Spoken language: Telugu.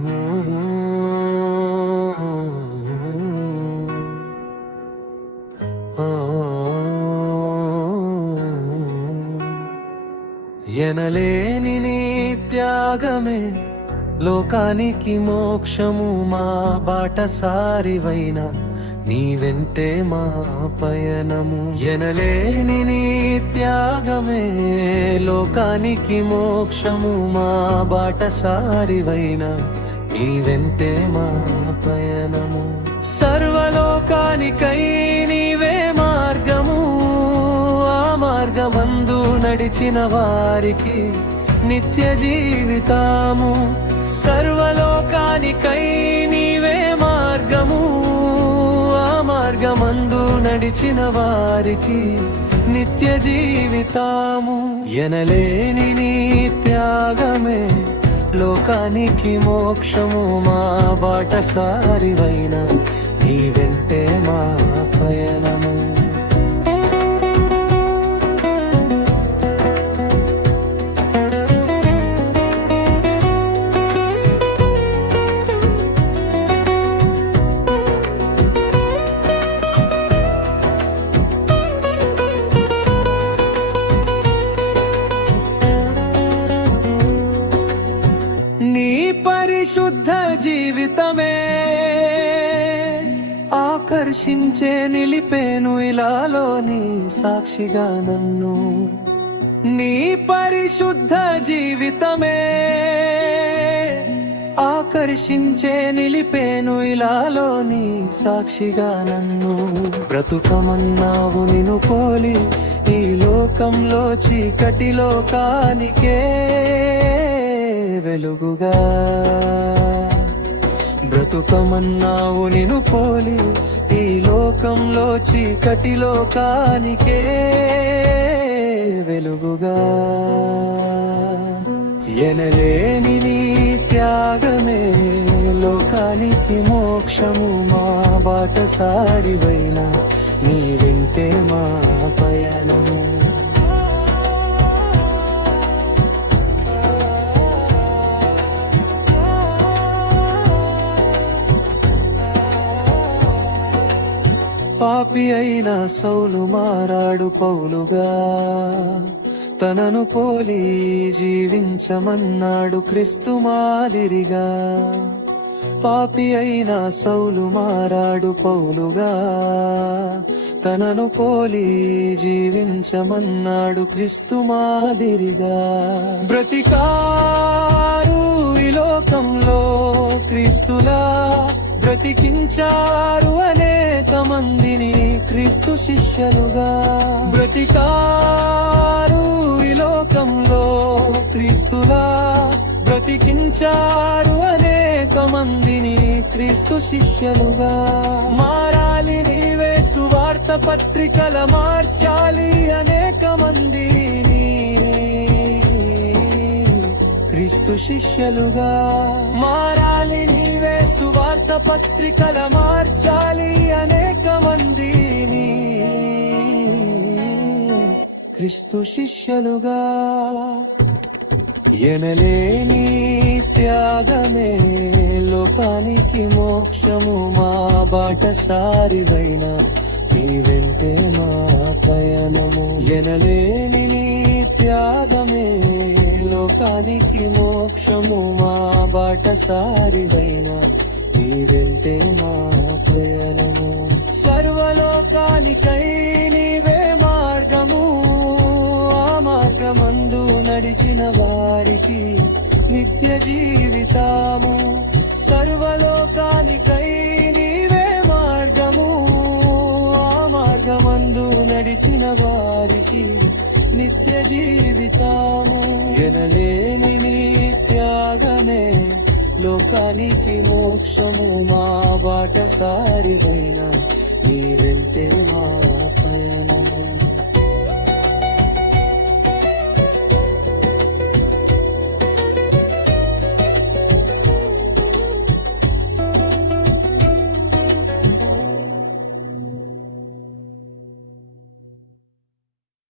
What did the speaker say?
ఎనలేని నీ త్యాగమే లోకానికి మోక్షము మా బాటసారివైన నీ వెంటే మా పయనము. ఎనలేని నీ త్యాగమే లోకానికి మోక్షము మా బాటసారివైన నీ వెంటే మా పయనము. సర్వలోకానికై నీవే మార్గము. ఆ మార్గమందు నడిచిన వారికి నిత్య జీవితాము. సర్వలోకానికై నీవే మార్గము. ఆ మార్గమందు నడిచిన వారికి నిత్య జీవితాము. ఎనలేని నీ త్యాగమే. లోకానికి మోక్షము మా బాటసారివైన నీ వెంటే మా పయనము శుద్ధ జీవితమే. ఆకర్షించే నిలిపేను ఇలాలోని సాక్షిగా నన్ను. నీ పరిశుద్ధ జీవితమే. ఆకర్షించే నిలిపేను ఇలాలోని సాక్షిగా నన్ను. బ్రతుకమన్నావు నిను పోలి ఈ లోకంలో చీకటి లోకానికే వెలుగుగా. బ్రతుకమన్నావు నిను పోలి ఈ లోకంలో చీకటి లోకానికే వెలుగుగా. ఎనలేని నీ త్యాగమే లోకానికి మోక్షము మా బాటసారివైన నీ వింటే మా పాపి అయిన సౌలు మారాడు పౌలుగా. తనను పోలి జీవించమన్నాడు క్రిస్తు మాదిరిగా. పాపి అయిన సౌలు మారాడు పౌలుగా. తనను పోలి జీవించమన్నాడు క్రీస్తు మాదిరిగా. బ్రతికారు ఈ లోకంలో క్రీస్తులా. బ్రతికించారు అనేక మందిని క్రీస్తు శిష్యులుగా. బ్రతికారు ఈ లోకంలో క్రీస్తులా బ్రతికించారు అనేక మందిని క్రీస్తు శిష్యులుగా. మారాలి నీవే సువార్త పత్రికల మార్చాలి అనేక మందిని క్రీస్తు శిష్యులుగా. మార పత్రికల మార్చాలి అనేక మందిని. క్రీస్తు శిష్యులుగా ఎనలేని త్యాగమే లోకానికి మోక్షము మా బాటసారివైన మీ వెంటే మా పయనము. ఎనలేని నీ త్యాగమే లోకానికి మోక్షము మా బాటసారివైన నీ వెంటే మా ప్రయాణము. సర్వలోకానికై నీవే మార్గము. ఆ మార్గమందు నడిచిన వారికి నిత్య జీవితాము. సర్వలోకానికై నీవే మార్గము. ఆ మార్గమందు నడిచిన వారికి నిత్య జీవితాము. ఎనలేని నీ త్యాగమే. లోకానికి మోక్షము మా బాట సారివైనా